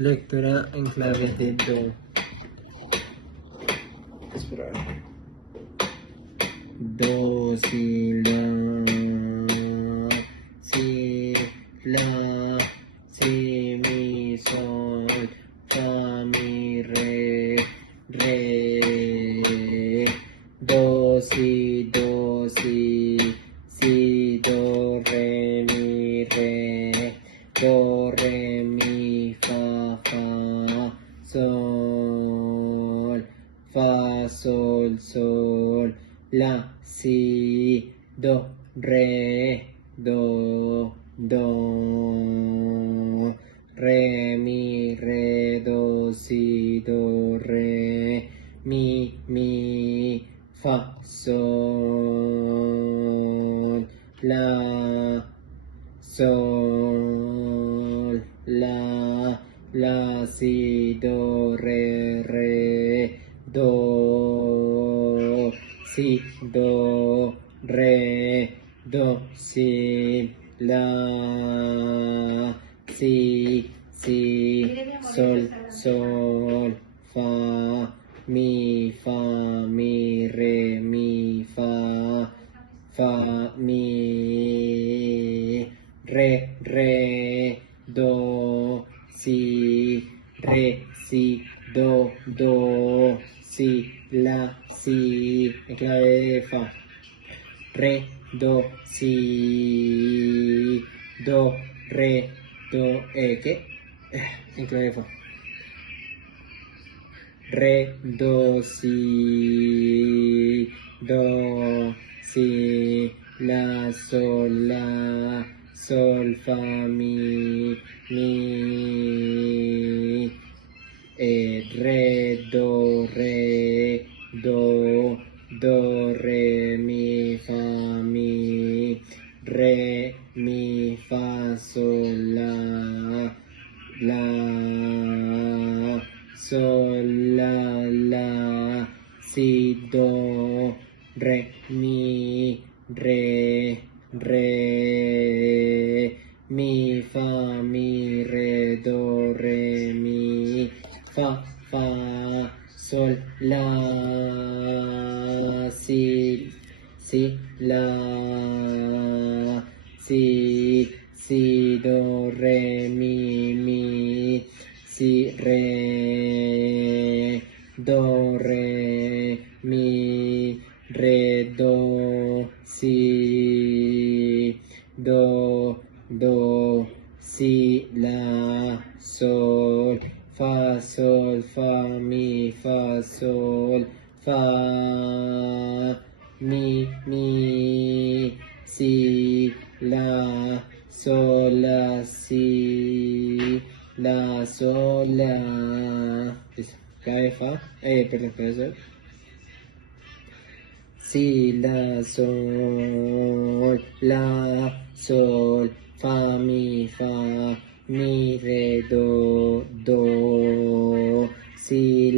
Lectura en clave de do. Esperar. Do, si, la, si, la, si, mi, sol, fa, mi, re, re, do, si, si, do, re, mi, re, do, re, mi, fa, fa, sol, fa, sol, sol, la, si, do, re, do, do, re, mi, re, do, si, do, re, mi, fa, sol, la, sol, la, si, do, re, re, do, si, do, re, do, si, la, si, sol, sol, fa, mi, re, mi, fa, mi, re, do, si, re, si, do, si, la, si, en clave fa, re, do, si, do, re, do, que, en clave fa, re, do, si, do, si, la, sol, fa, mi, re, do, re, mi, fa, re, mi, fa, sol, la, sol, la, si, do, re, mi, re, mi, fa, re, do, re, mi, fa, sol, la, si, la, si, do, re, mi, si, re, do, re, mi, re, do, si, do, si, la, sol, fa, mi, fa, sol, fa, mi, si, la, sol, la, si, la, sol, la, clave fa, perdón, clave sol, si, la, sol, fa, mi, re, do, si,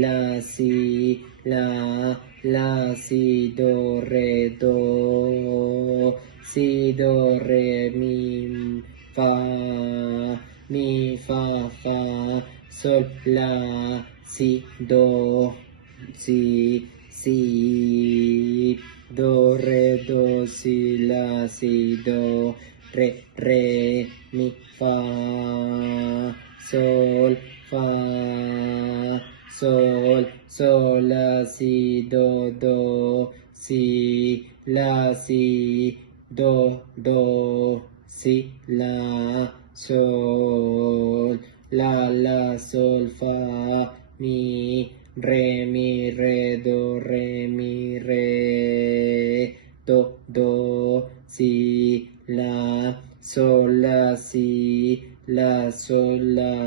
la, si, do, re, do, si, do, re, mi, fa, sol, la, si, do, si, do, re, do, si, la, si, do, re, mi, fa, sol, la, si, do, si, la, si, do, si, la, sol, la, sol, fa, mi, re, do, re, mi, re, do, si, la, sol, la, si, la, sol, la,